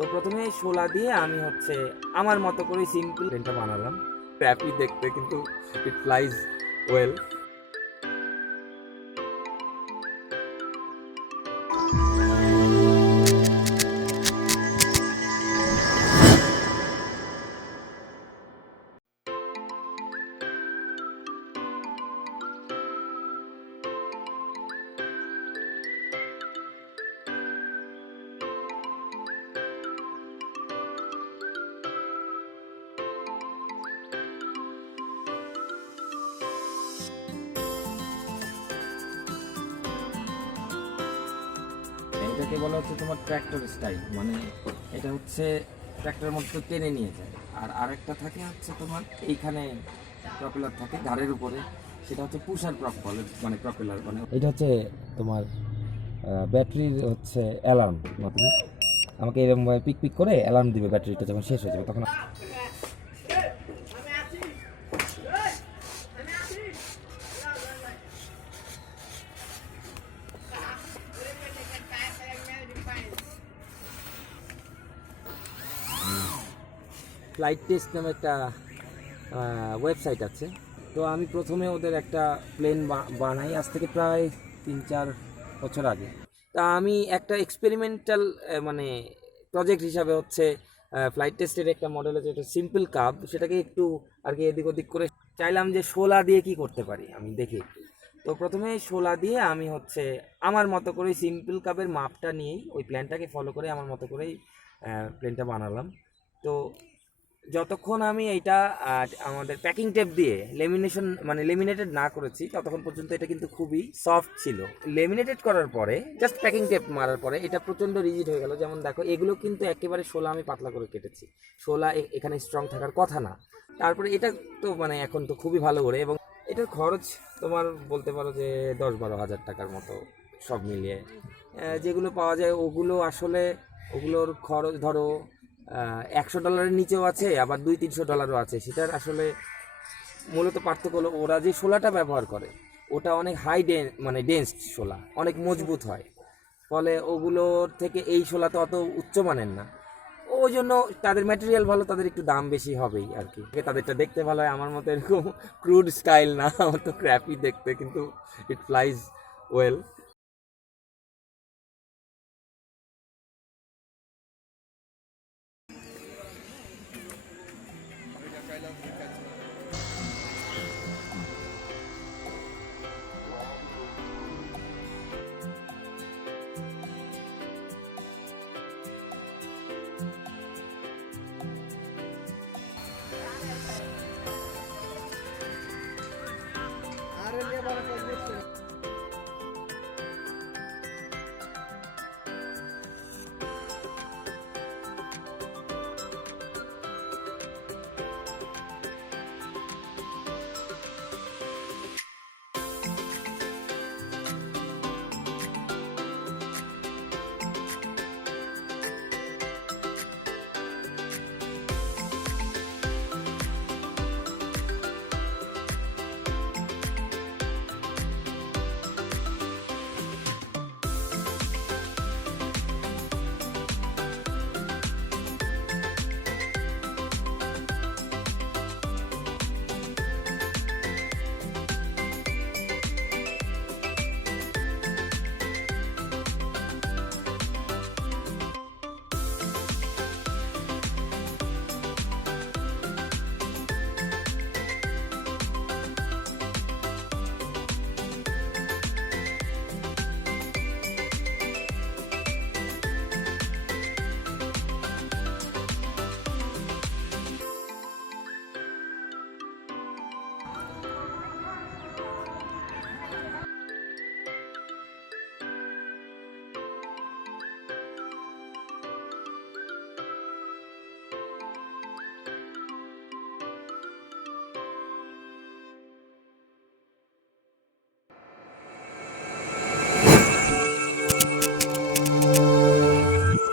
তো প্রথমে শোলা দিয়ে আমি আমার মতো করে সিম্পল প্লেনটা বানালাম। ক্র্যাপি দেখতে, কিন্তু ইট ফ্লাইজ ওয়েল। এটাকে বলা হচ্ছে তোমার ট্র্যাক্টর স্টাইল, মানে এটা ট্র্যাক্টরের মধ্যে টেনে নিয়ে যায়। আর আরেকটা থাকে তোমার এইখানে প্রপেলার থাকে ঘাড়ের উপরে, সেটা পুষার প্রপেলার, মানে প্রপেলার, মানে এটা তোমার ব্যাটারির অ্যালার্ম। আমাকে এরকম ভাবে পিক পিক করে অ্যালার্ম দিবে, ব্যাটারিটা যখন শেষ হয়ে যাবে তখন। ফ্লাইট টেস্ট নামে একটা ওয়েবসাইট আছে। তো আমি প্রথমে ওদের একটা প্লেন বানাই আজ থেকে প্রায় 3-4 বছর আগে। তা আমি একটা এক্সপেরিমেন্টাল মানে প্রজেক্ট হিসাবে ফ্লাইট টেস্টের একটা মডেল আছে, এটা সিম্পল কাব, সেটাকে একটু আর কি এদিক ওদিক করে চাইলাম যে শোলা দিয়ে কি করতে পারি আমি দেখি একটু। তো প্রথমে শোলা দিয়ে আমি আমার মতো করে সিম্পল কাবের মাপটা নিয়েই ওই প্ল্যানটাকে ফলো করে আমার মতো করেই প্লেনটা বানালাম। তো যতক্ষণ আমি এইটা আমাদের প্যাকিং টেপ দিয়ে লেমিনেটেড না করেছি ততক্ষণ পর্যন্ত এটা কিন্তু খুবই সফট ছিল। লেমিনেটেড করার পরে জাস্ট প্যাকিং টেপ মারার পরে এটা প্রচণ্ড রিজিড হয়ে গেল। যেমন দেখো, এগুলো কিন্তু একেবারে শোলা আমি পাতলা করে কেটেছি, শোলা এখানে স্ট্রং থাকার কথা না। তারপরে এটা তো এখন তো খুবই ভালো করে, এবং এটার খরচ তোমার বলতে পারো যে 10-12 হাজার টাকার মতো সব মিলিয়ে। যেগুলো পাওয়া যায় ওগুলোর খরচ ধরো $100 নিচেও আছে, আবার $200-300 আছে। সেটার আসলে মূলত পার্থক্য হলো ওরা যে শোলাটা ব্যবহার করে ওটা অনেক ডেন্স শোলা, অনেক মজবুত হয়, ফলে ওগুলোর থেকে এই শোলা তো অত উচ্চমানের না। ওই জন্য তাদের ম্যাটেরিয়াল ভালো, তাদের একটু দাম বেশি হবেই আর কি। তাদেরটা দেখতে ভালো হয়, আমার মতো এরকম ক্রুড স্টাইল না, আমার তো ক্র্যাপি দেখতে, কিন্তু ইট ফ্লাইজ ওয়েল।